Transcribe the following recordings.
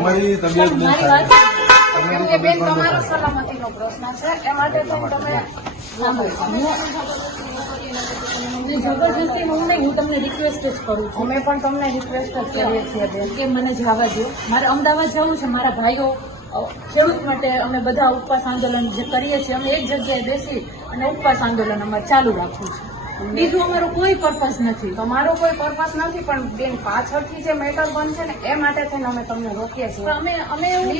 તમારી તબિયત બહુ સારી કેમ કે બેન તમારો સલામતીનો પ્રશ્ન છે એ માટે તમે જબરજસ્તી હું નહીં, હું તમને રિક્વેસ્ટ જ કરું છું. અમે પણ તમને રિક્વેસ્ટ જ કરીએ છીએ બેન કે મને જવા દો. મારે અમદાવાદ જવું છે. મારા ભાઈઓ ખેડૂત માટે અમે બધા ઉપવાસ આંદોલન જે કરીએ છીએ, અમે એક જગ્યાએ બેસી અને ઉપવાસ આંદોલન અમારે ચાલુ રાખવું છે. બીજું અમારો કોઈ પર્પઝ નથી. તમારો કોઈ પર્પઝ નથી, પણ બેન પાછળથી જે મેટર બનશે ને એ માટે થઈને અમે તમને રોકીએ છીએ. અમે એવું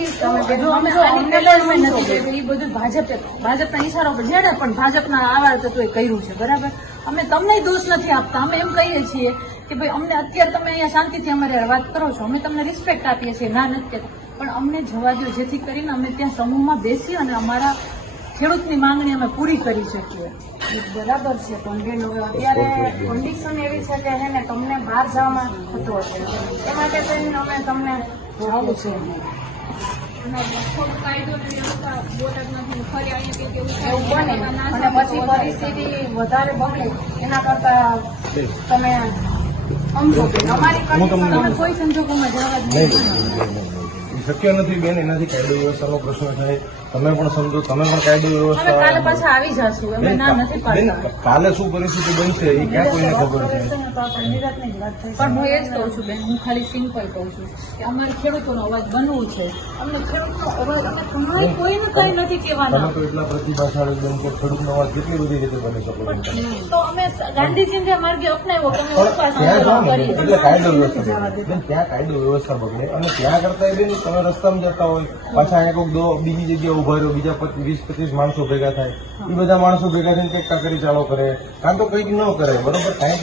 એ બધું ભાજપના ઈશારો પર જેને પણ ભાજપના આવા તત્વોએ કર્યું છે, બરાબર. અમે તમને દોષ નથી આપતા. અમે એમ કહીએ છીએ કે ભાઈ અમને અત્યારે તમે અહીંયા શાંતિથી અમારે વાત કરો છો, અમે તમને રિસ્પેક્ટ આપીએ છીએ, ના નથી કહેતા, પણ અમને જવા દો જેથી કરીને અમે ત્યાં સમૂહમાં બેસી અને અમારા ખેડૂતની માંગણી અમે પૂરી કરી શકીએ. બરાબર છે, પણ બેન હવે અત્યારે કન્ડિશન એવી છે કે હે ને તમને બહાર જવામાં થતું હશે, એ માટે થઈને અમે તમને જવું છે. એવું બને અને પછી પરિસ્થિતિ વધારે બગડે એના કરતા તમે સમજો કે અમારી કન્ડિશન કોઈ સંજોગોમાં જવા જ નહીં. શક્ય નથી બેન, એનાથી કાયદો વ્યવસ્થાનો પ્રશ્ન થાય. તમે પણ સમજો, તમે પણ કાયદો વ્યવસ્થા કાલે પાછા આવી જશું. અમે ના નથી પાડતા. કાલે શું પરિસ્થિતિ બનશે એ ક્યાં કોઈને ખબર છે. પણ હું એ જ કહું છું બેન, હું ખાલી સિમ્પલ કહું છું કે અમારે ખેડૂતોનો અવાજ બનવું છે. અમને ખેડૂતનો અવાજ અમે તમારે કોઈને કઈ નથી કહેવાના. તમે તો એટલા પ્રતિભાશાળી બેન કે ખેડૂતનો અવાજ કેટલી બધી રીતે બની શકો છો. તો અમે ગાંધીજી જે માર્ગે અપનાવ્યો કે અમે ઉપવાસ એટલે કાયદો વ્યવસ્થા બગડે. ત્યાં કાયદો વ્યવસ્થા બગડે અને ત્યાં કરતા બેન તમે રસ્તામાં જતા હોય, પાછા અહીંયા કોઈક બીજી જગ્યાએ ઉભા રહ્યો, બીજા 20-25 માણસો ભેગા થાય, એ બધા માણસો ભેગા થઈને કંઈક કાકરી ચાલો કરે, કાં તો કંઈક ન કરે, બરોબર. કાંઈક